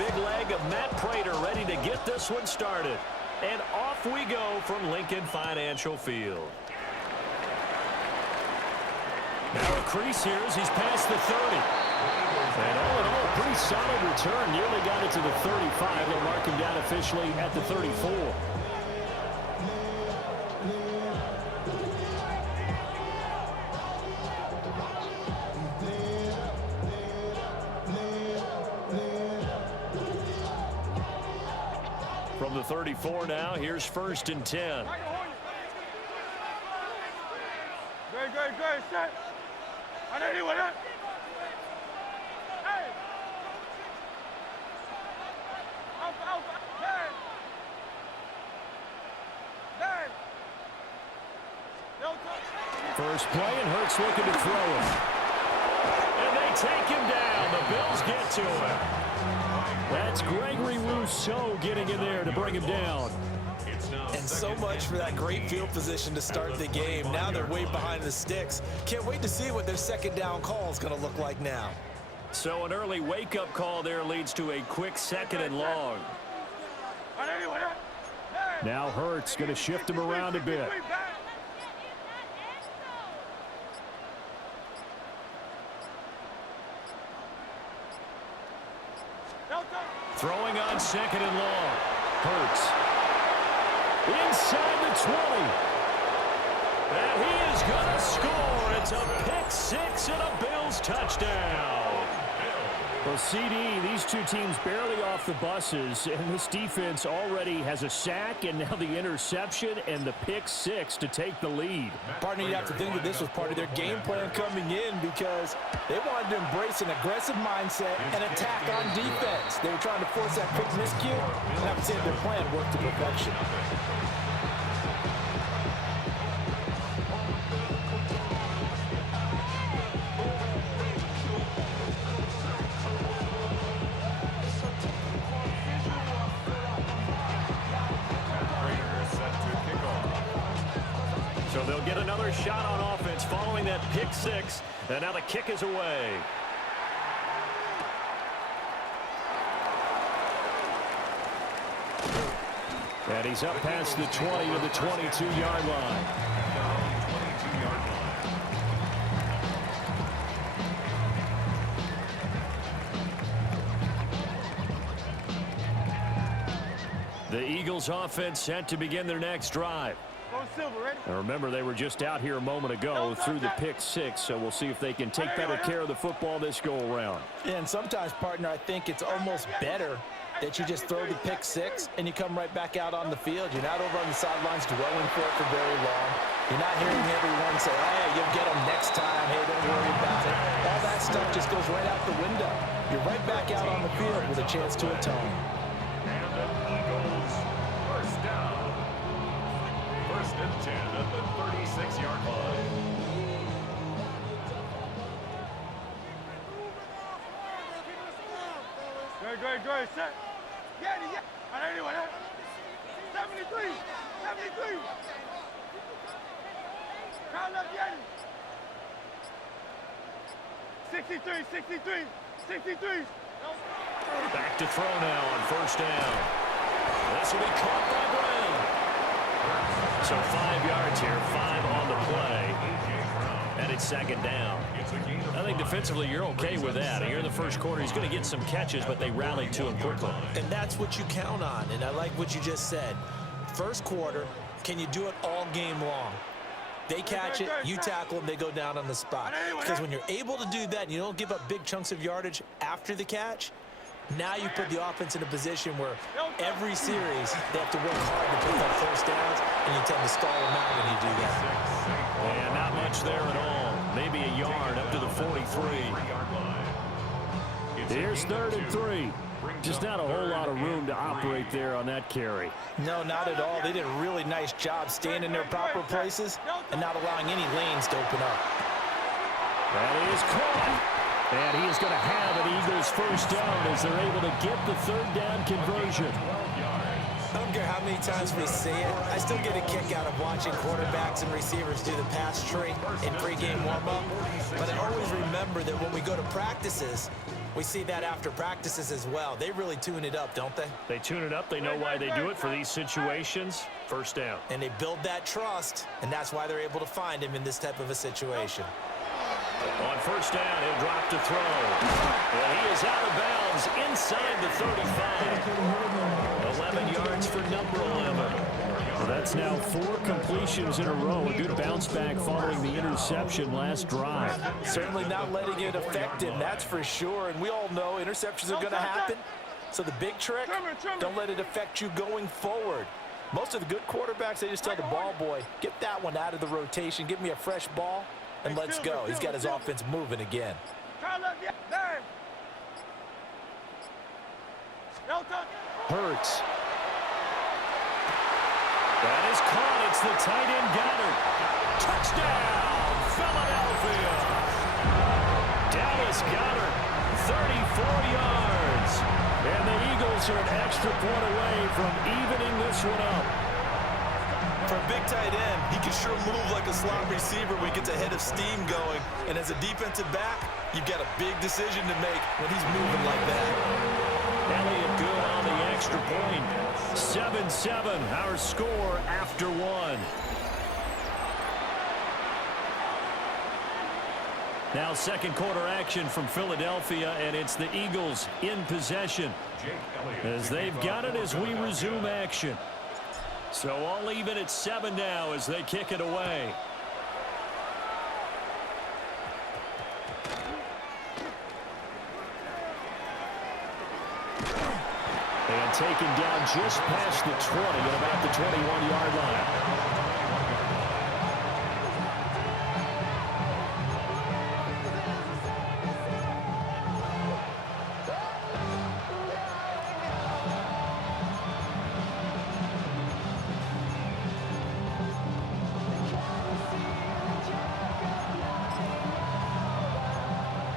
big leg of Matt Prater ready to get this one started. And off we go from Lincoln Financial Field. Now a crease here as he's past the 30. And all in all, a pretty solid return. Nearly got it to the 35. They'll mark him down officially at the 34. From the 34 now, here's 1st and 10. Good, set. Anyone else? Hey! First play, and Hurts looking to throw it. And they take him down. The Bills get to him. That's Gregory Rousseau getting in there to bring him down. And so much for that great field position to start the game. Now they're way behind the sticks. Can't wait to see what their second down call is going to look like now. So an early wake-up call there leads to a quick 2nd and long. Now Hurts going to shift him around a bit. Throwing on 2nd and long. Hurts. Inside the 20. And he is going to score. It's a pick 6 and a Bills touchdown. Well, CD, these two teams barely off the buses, and this defense already has a sack and now the interception and the pick 6 to take the lead. Partner, you have to think that this was part of their game plan coming in because they wanted to embrace an aggressive mindset and attack on defense. They were trying to force that quick miscue, and I would say their plan worked to perfection. So they'll get another shot on offense following that pick 6. And now the kick is away. And he's up past the 20 to the 22-yard line. The Eagles offense set to begin their next drive. And remember, they were just out here a moment ago through the pick 6, so we'll see if they can take better care of the football this go-around. Yeah, and sometimes, partner, I think it's almost better that you just throw the pick 6 and you come right back out on the field. You're not over on the sidelines dwelling for it for very long. You're not hearing everyone say, hey, you'll get them next time. Hey, don't worry about it. All that stuff just goes right out the window. You're right back out on the field with a chance to atone. First and 10 at the 36-yard line. Good, set. Yeah. Anyone else? 73. Count up, Yanni. 63. Back to throw now on 1st down. This will be caught by Brown. So 5 yards here, 5 on the play. And it's 2nd down. I think defensively you're okay with that. Here in the first quarter, he's going to get some catches, but they rallied to him quickly. And that's what you count on, and I like what you just said. First quarter, can you do it all game long? They catch it, you tackle them, they go down on the spot. Because when you're able to do that and you don't give up big chunks of yardage after the catch, now you put the offense in a position where every series they have to work hard to pick up first downs, and you tend to stall them out when you do that. And not much there at all. Maybe a yard up to the 43. Here's 3rd and 3. Just not a whole lot of room to operate there on that carry. No, not at all. They did a really nice job staying in their proper places and not allowing any lanes to open up. That is caught. And he is going to have an Eagles first down as they're able to get the 3rd down conversion. I don't care how many times we say it, I still get a kick out of watching quarterbacks and receivers do the pass tree in pregame warm-up. But I always remember that when we go to practices, We see that after practices as well. They really tune it up, don't they? They tune it up. They know why they do it for these situations. First down. And they build that trust, and that's why they're able to find him in this type of a situation. On first down, he'll drop to throw. And he is out of bounds inside the 35. 11 yards for number 11. Well, that's now 4 completions in a row. A good bounce back following the interception last drive. Certainly not letting it affect him, that's for sure. And we all know interceptions are going to happen. So the big trick, don't let it affect you going forward. Most of the good quarterbacks, they just tell the ball boy, get that one out of the rotation, give me a fresh ball, and let's go. He's got his offense moving again. Hurts. That is caught. It's the tight end Goddard. Touchdown, Philadelphia. Dallas Goddard, 34 yards. And the Eagles are an extra point away from evening this one up. For a big tight end, he can sure move like a slot receiver when he gets a head of steam going. And as a defensive back, you've got a big decision to make when he's moving like that. Elliott good on the extra point. 7-7, our score after 1. Now second quarter action from Philadelphia, and it's the Eagles in possession as they've got it as we resume action. So all even at 7 now as they kick it away. And taken down just past the 20 at about the 21-yard line.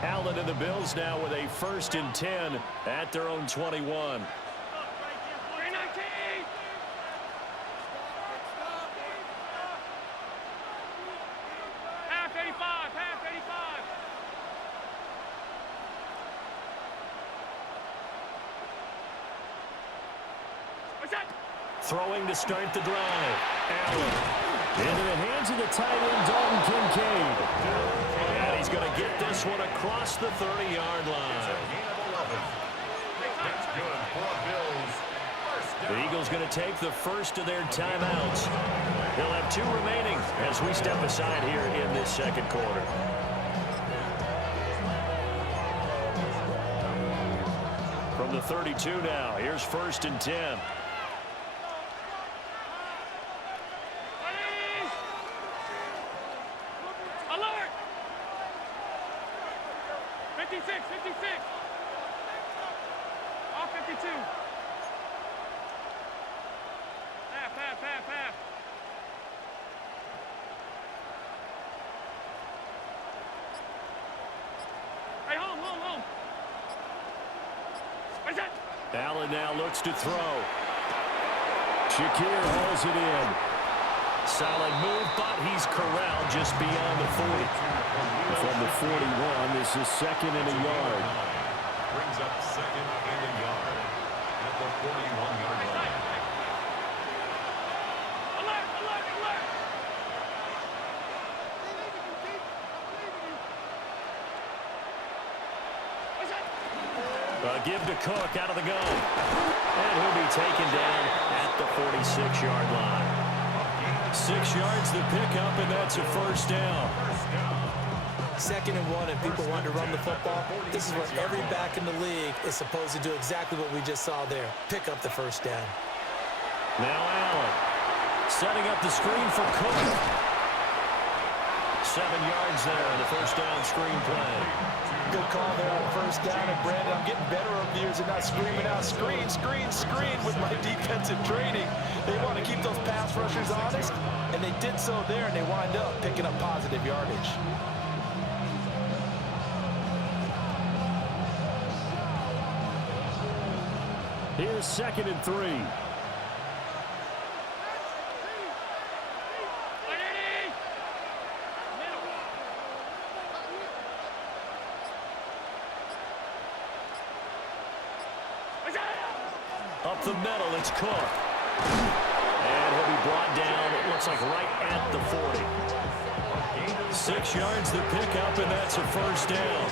Allen and the Bills now with a 1st and 10 at their own 21. Throwing to start the drive. Allen into the hands of the tight end, Dalton Kincaid. And he's going to get this one across the 30-yard line. The Eagles going to take the first of their timeouts. They'll have 2 remaining as we step aside here in this second quarter. From the 32 now, here's 1st and 10. Allen now looks to throw. Shakir hauls it in. Solid move, but he's corralled just beyond the 40. From the 41, this is 2nd and a yard. Brings up 2nd and a yard at the 41-yard line. Give to Cook out of the gun. And he'll be taken down at the 46-yard line. 6 yards the pickup, and that's a 1st down. 2nd and 1, and people want to run the football. This is where every back in the league is supposed to do exactly what we just saw there. Pick up the 1st down. Now Allen setting up the screen for Cook. 7 yards there in the 1st down screen play. Good call there on 1st down, and Brandon, I'm getting better over the years and not screaming out screen, screen, screen with my defensive training. They want to keep those pass rushers honest, and they did so there, and they wind up picking up positive yardage. Here's 2nd and 3. the middle. It's Cook. And he'll be brought down, it looks like right at the 40. 6 yards the pickup, and that's a first down.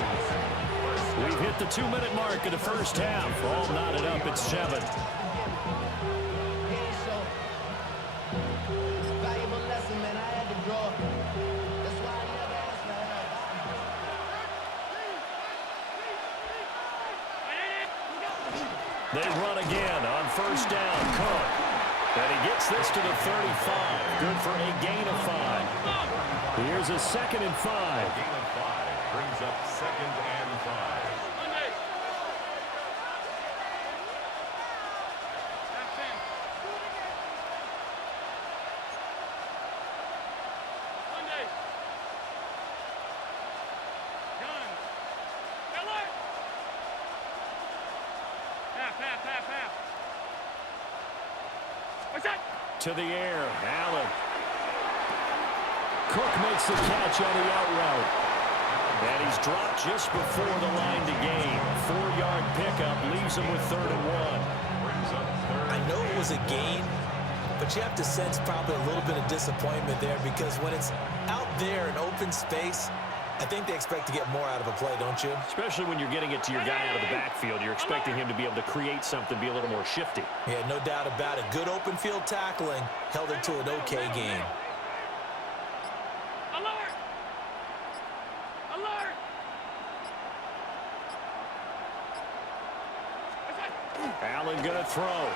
We've hit the 2-minute mark of the first half. All knotted up at 7. They run again on first down. Cook. And he gets this to the 35. Good for a gain of 5. Here's a 2nd and 5. Gain of 5 brings up 2nd and 5. To the air, Allen. Cook makes the catch on the out route. And he's dropped just before the line to gain. 4-yard pickup leaves him with 3rd and 1. I know it was a gain, but you have to sense probably a little bit of disappointment there, because when it's out there in open space, I think they expect to get more out of a play, don't you? Especially when you're getting it to your guy out of the backfield. You're expecting him to be able to create something, be a little more shifty. Yeah, no doubt about it. Good open field tackling held it to an okay game. Alert! Alert! Allen going to throw.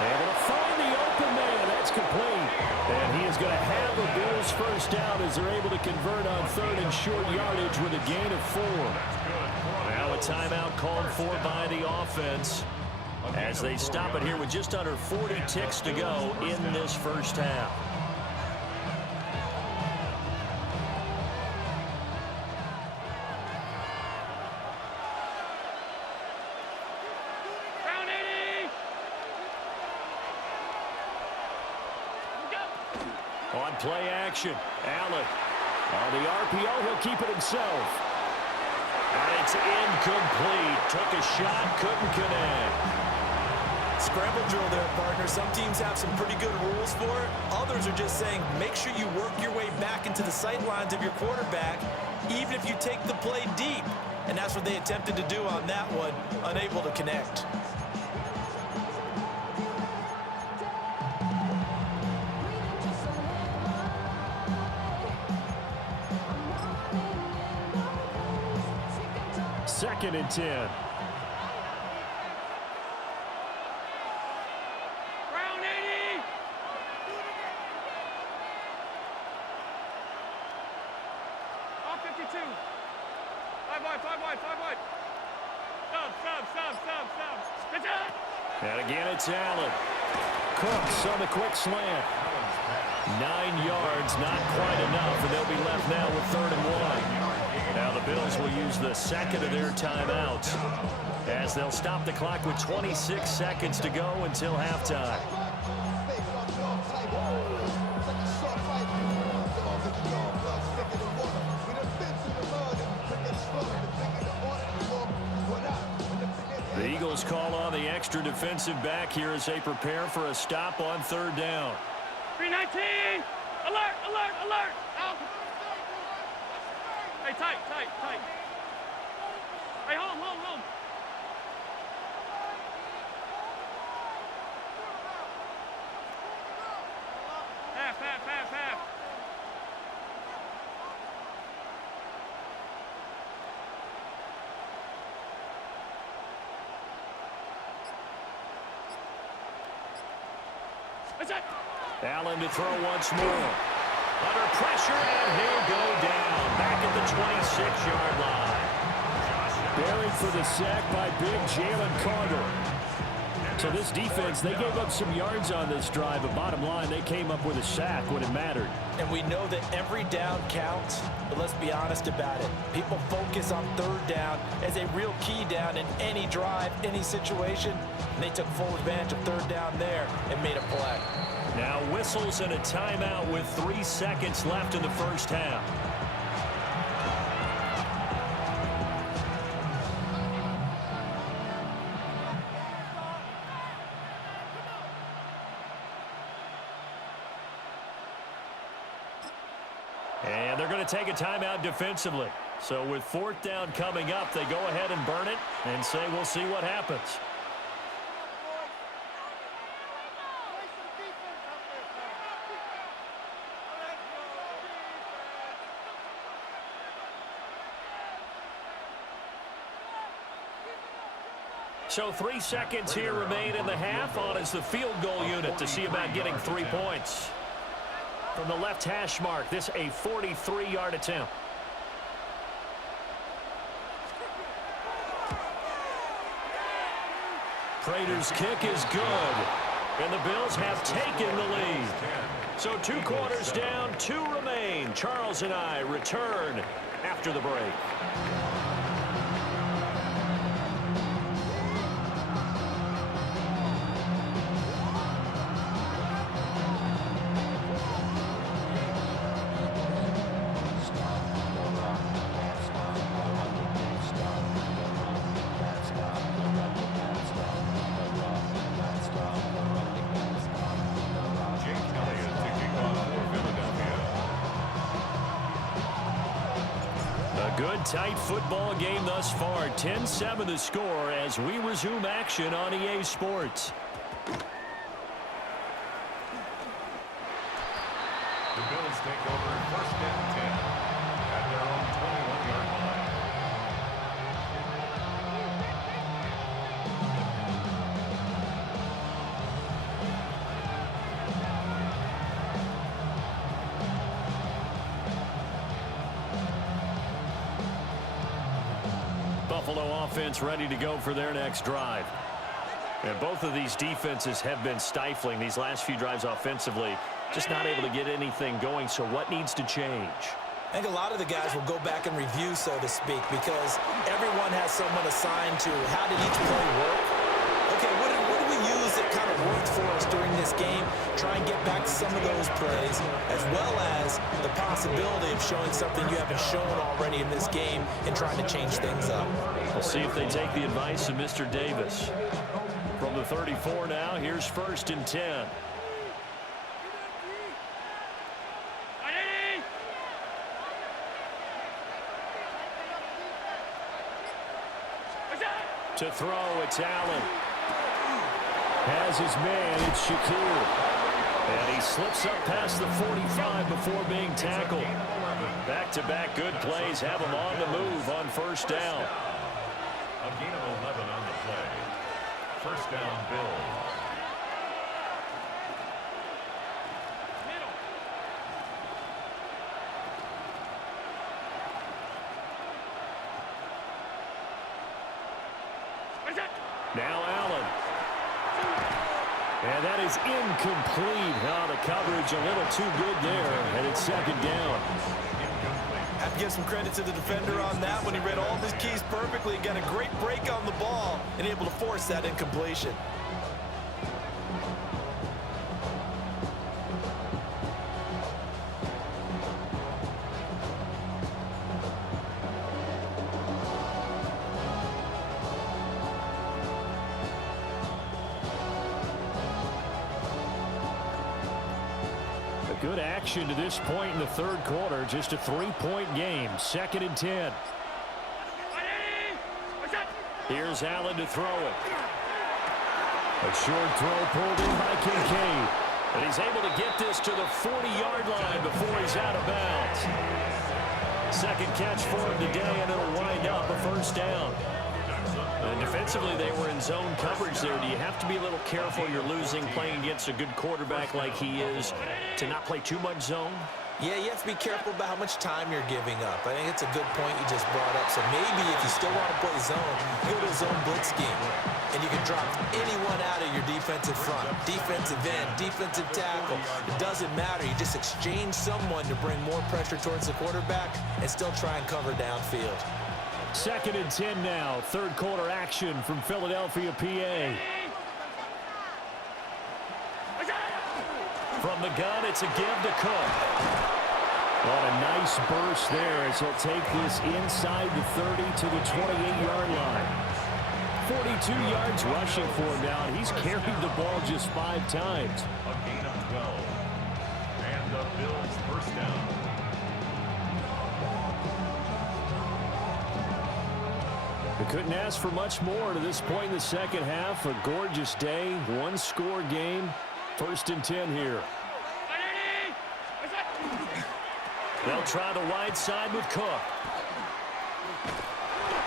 Able to find the open man. That's complete. And he is going to have a Bills first down as they're able to convert on 3rd and short yardage with a gain of 4. Now a timeout called for by the offense as they stop it here with just under 40 ticks to go in this first half. On play action, Allen. On the RPO, he'll keep it himself. And it's incomplete. Took a shot, couldn't connect. Scramble drill there, partner. Some teams have some pretty good rules for it. Others are just saying, make sure you work your way back into the sight lines of your quarterback, even if you take the play deep. And that's what they attempted to do on that one, unable to connect. Second and 10. Brown 80! All 52. 5 wide, 5 wide, 5 wide. Sub. It's out! And again, it's Allen. Cooks on the quick slant. 9 yards, not quite enough, and they'll be left now with 3rd and 1. Now the Bills will use the 2nd of their timeouts as they'll stop the clock with 26 seconds to go until halftime. The Eagles call on the extra defensive back here as they prepare for a stop on 3rd down. 319! Alert! Out! Hey, tight. Hey, hold. Half. That's it! Allen to throw once more. Under pressure, and he'll go down. Back at the 26-yard line. Buried for the sack by big Jalen Carter. So this defense, they gave up some yards on this drive, but bottom line, they came up with a sack when it mattered. And we know that every down counts, but let's be honest about it. People focus on 3rd down as a real key down in any drive, any situation. And they took full advantage of 3rd down there and made a play. Now whistles and a timeout with 3 seconds left in the first half. And they're going to take a timeout defensively. So with fourth down coming up, they go ahead and burn it and say we'll see what happens. So 3 seconds here remain in the half. On is the field goal unit to see about getting 3 points. From the left hash mark, this a 43-yard attempt. Prater's kick is good. And the Bills have taken the lead. So 2 quarters down, 2 remain. Charles and I return after the break. Good tight football game thus far. 10-7 the score as we resume action on EA Sports. The Bills take over first and 10 at their own 21-yard line. Buffalo offense ready to go for their next drive. And both of these defenses have been stifling these last few drives offensively. Just not able to get anything going, so what needs to change? I think a lot of the guys will go back and review, so to speak, because everyone has someone assigned to how did each play work. Okay, what did we use that kind of worked for us during this game? Try and get back to some of those plays, as well as the possibility of showing something you haven't shown already in this game and trying to change things up. We'll see if they take the advice of Mr. Davis. From the 34 now, here's first and 10. To throw, it's Allen. Has his man, it's Shakir. And he slips up past the 45 before being tackled. Back-to-back good plays have him on the move on first down. A gain of 11 on the play. First down, Bills. Now Allen. And that is incomplete. Now the coverage a little too good there, and it's second down. I have to give some credit to the defender on that when he read all of his keys perfectly, got a great break on the ball, and able to force that incompletion. Good action to this point in the third quarter. Just a 3-point game. Second and 10. Here's Allen to throw it. A short throw pulled in by Kincaid. And he's able to get this to the 40-yard line before he's out of bounds. Second catch for him today, and it'll wind up a first down. And defensively, they were in zone coverage there. Do you have to be a little careful? You're losing playing against a good quarterback like he is to not play too much zone? Yeah, you have to be careful about how much time you're giving up. I think it's a good point you just brought up. So maybe if you still want to play zone, go to a zone blitz scheme. And you can drop anyone out of your defensive front. Defensive end, defensive tackle. It doesn't matter. You just exchange someone to bring more pressure towards the quarterback and still try and cover downfield. Second and 10 now. Third quarter action from Philadelphia, PA. From the gun, it's a give to Cook. What a nice burst there as he'll take this inside the 30 to the 28-yard line. 42 yards rushing for him now, and he's carried the ball just 5 times. A gain of 12. And the Bills first down. We couldn't ask for much more to this point in the second half. A gorgeous day, one-score game. 1st and 10 here. They'll try the wide side with Cook.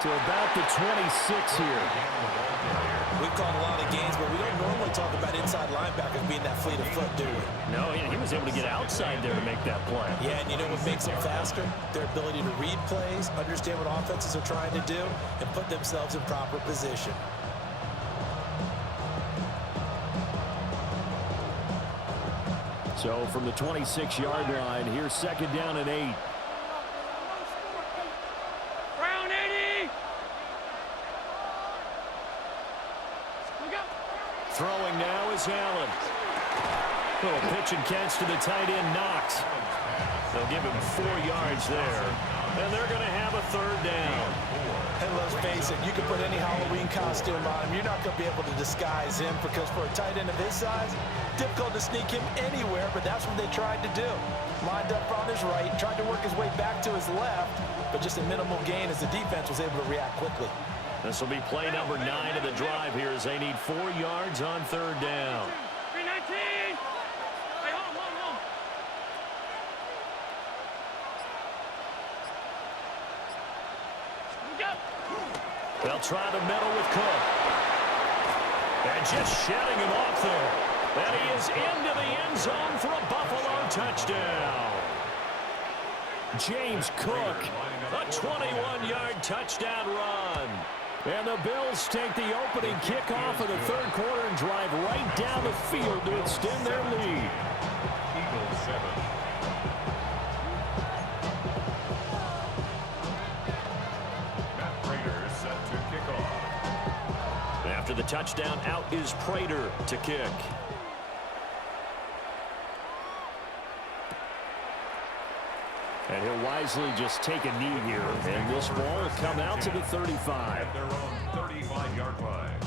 To about the 26 here. We've called a lot of games, but we don't normally talk about inside linebackers being that fleet of foot, do we? No, he was able to get outside there to make that play. Yeah, and you know what makes them faster? Their ability to read plays, understand what offenses are trying to do, and put themselves in proper position. So from the 26-yard line, here's 2nd down and 8. Brown 80. Throwing now is Allen. Little pitch and catch to the tight end, Knox. They'll give him 4 yards there. And they're going to have a 3rd down. And let's face it, you can put any Halloween costume on him. You're not going to be able to disguise him because for a tight end of his size, difficult to sneak him anywhere, but that's what they tried to do. Lined up on his right, tried to work his way back to his left, but just a minimal gain as the defense was able to react quickly. This will be play number 9 of the drive here as they need 4 yards on 3rd down. 319. Hey, home. They'll try the middle with Cook. And just shedding him off there. And he is into the end zone for a Buffalo touchdown. James Cook, a 21-yard touchdown run. And the Bills take the opening kickoff of the 3rd quarter and drive right down the field to extend their lead. Eagles 7. Matt Prater set to kick off. After the touchdown, out is Prater to kick. And he'll wisely just take a knee here. And this ball will come out to the 35. At their own 35-yard line.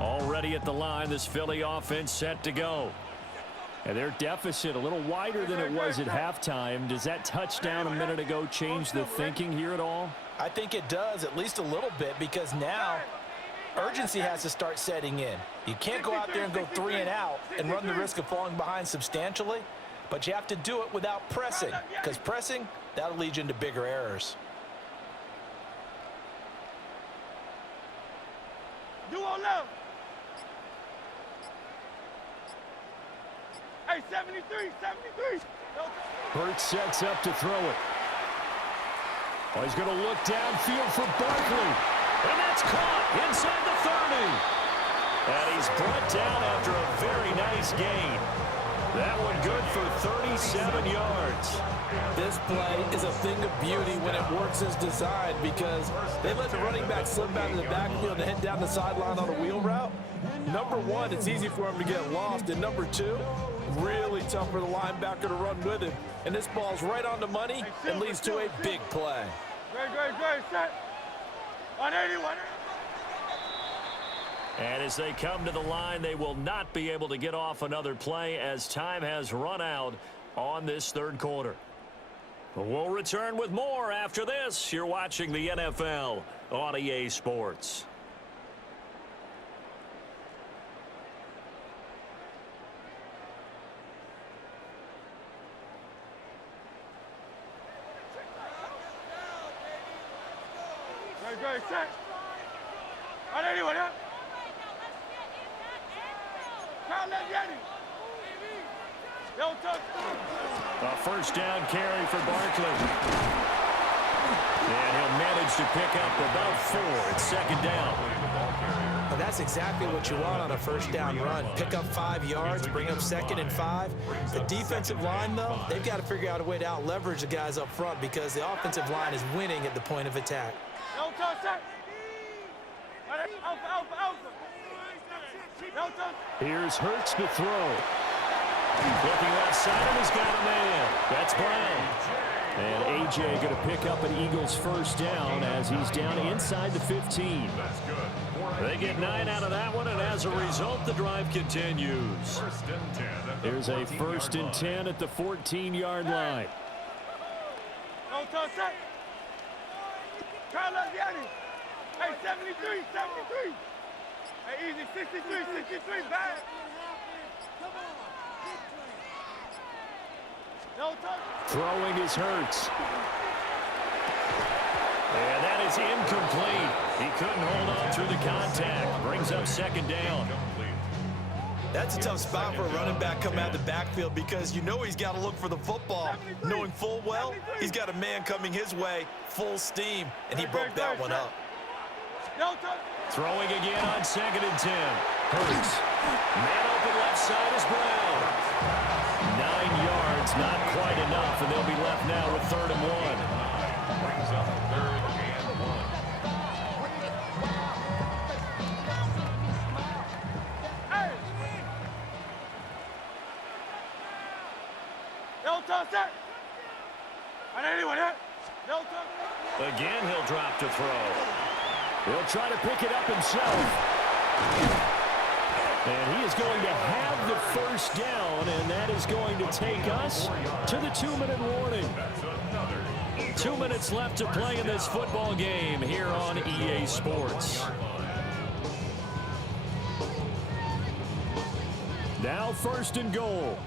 Already at the line, this Philly offense set to go. And their deficit a little wider than it was at halftime. Does that touchdown a minute ago change the thinking here at all? I think it does, at least a little bit, because now urgency has to start setting in. You can't go out there and go 3 and out and run the risk of falling behind substantially, but you have to do it without pressing, because pressing, that'll lead you into bigger errors. Do all love. Hey, 73. Hurts sets up to throw it. Oh, he's going to look downfield for Barkley. And that's caught inside the 30. And he's brought down after a very nice gain. That one good for 37 yards. This play is a thing of beauty when it works as designed, because they let the running back slip out of the backfield and head down the sideline on a wheel route. Number one, it's easy for him to get lost. And number two, really tough for the linebacker to run with him. And this ball's right on the money and leads to a big play. Great. Set. 180. And as they come to the line, they will not be able to get off another play as time has run out on this 3rd quarter. We'll return with more after this. You're watching the NFL on EA Sports. Great. Set. 180. A 1st down carry for Barkley. And he'll manage to pick up about 4. It's 2nd down. Well, that's exactly what you want on a 1st down run. Pick up 5 yards, bring up 2nd and 5. The defensive line, though, they've got to figure out a way to out-leverage the guys up front, because the offensive line is winning at the point of attack. Here's Hurts to throw. Looking outside him, he's got a man. That's Brown. And A.J. going to pick up an Eagles 1st down as he's down inside the 15. That's good. They get 9 out of that one, and as a result, the drive continues. There's a 1st and 10 at the 14-yard line. Carlos Yanni. Hey, 73, 73. Hey, easy, 63, 63, back. No touch. Throwing is Hurts. And that is incomplete. He couldn't hold on through the contact. Brings up second down. That's a tough spot for a running back coming out of the backfield because you know he's got to look for the football, knowing full well he's got a man coming his way, full steam, and he broke that one up. Throwing again on 2nd and 10. Hurts. Man open left side is Brown. 9 yards, not quite enough, and they'll be left now with 3rd and 1. Brings up 3rd and 1. Again, he'll drop to throw. He'll try to pick it up himself. And he is going to have the first down, and that is going to take us to the 2-minute warning. 2 minutes left to play in this football game here on EA Sports. Now 1st and goal.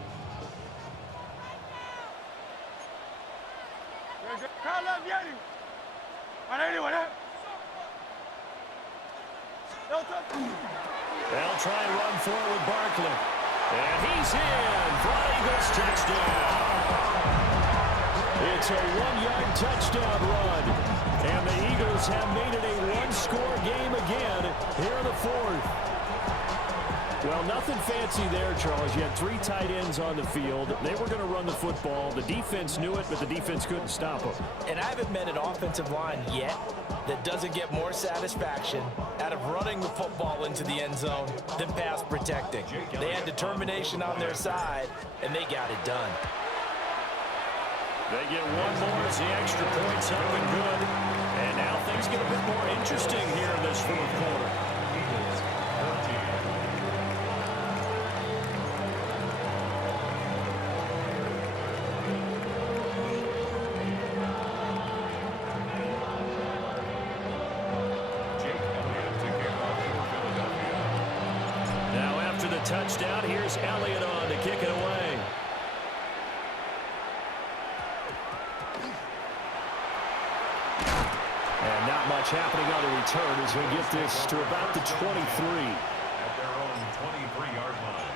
They'll try and run forward with Barkley. And he's in for an Eagles touchdown. It's a 1-yard touchdown run. And the Eagles have made it a 1-score game again here in the 4th. Well, nothing fancy there, Charles. You had 3 tight ends on the field. They were going to run the football. The defense knew it, but the defense couldn't stop them. And I haven't met an offensive line yet that doesn't get more satisfaction out of running the football into the end zone than pass protecting. They had determination on their side, and they got it done. They get one more as the extra point's up and good. And now things get a bit more interesting here in this 4th quarter. Touchdown. Here's Elliott on to kick it away. And not much happening on the return as we get this to about the 23. At their own 23-yard line.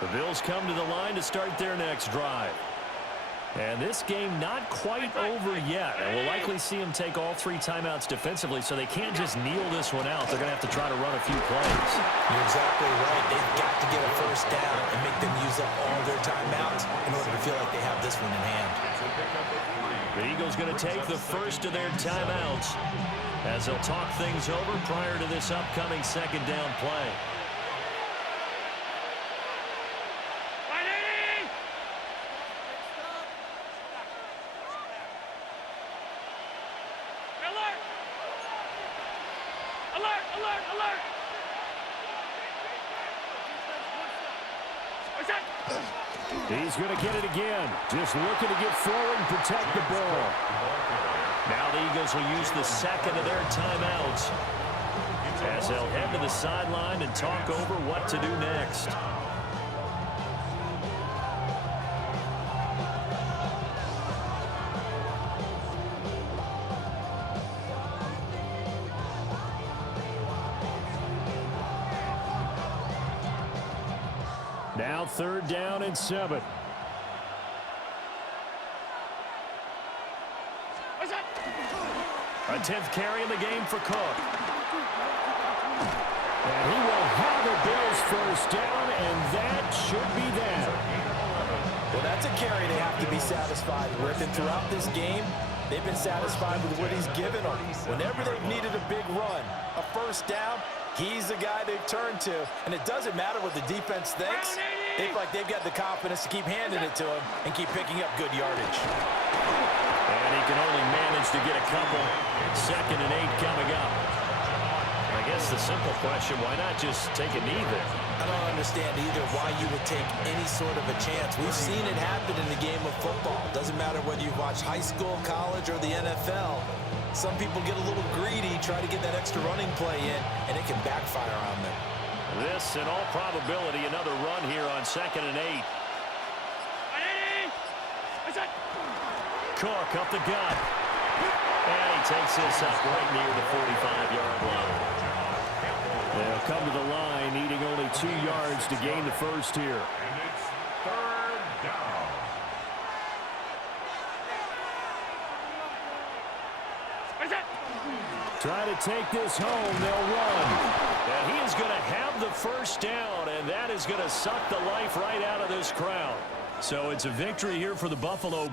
The Bills come to the line to start their next drive. And this game not quite over yet. And we'll likely see them take all 3 timeouts defensively, so they can't just kneel this one out. They're going to have to try to run a few plays. You're exactly right. They've got to get a first down and make them use up all their timeouts in order to feel like they have this one in hand. The Eagles going to take the first of their timeouts as they'll talk things over prior to this upcoming 2nd down play. He's going to get it again. Just looking to get forward and protect the ball. Now the Eagles will use the 2nd of their timeouts as they'll head to the sideline and talk over what to do next. Now 3rd down and 7. A 10th carry in the game for Cook. And he will have a Bills first down, and that should be that. Well, that's a carry they have to be satisfied with. And throughout this game, they've been satisfied with what he's given them. Whenever they've needed a big run, a first down, he's the guy they've turned to. And it doesn't matter what the defense thinks. They feel like they've got the confidence to keep handing it to him and keep picking up good yardage. And he can only manage to get a couple. 2nd and 8 coming up. I guess the simple question, why not just take a knee there? I don't understand either why you would take any sort of a chance. We've seen it happen in the game of football. Doesn't matter whether you watch high school, college, or the NFL. Some people get a little greedy, try to get that extra running play in, and it can backfire on them. This, in all probability, another run here on 2nd and 8. Cook up the gut. And he takes this up right near the 45-yard line. They'll come to the line, needing only 2 yards to gain the first here. And it's 3rd down. Try to take this home. They'll run. And he is going to have the first down, and that is going to suck the life right out of this crowd. So it's a victory here for the Buffalo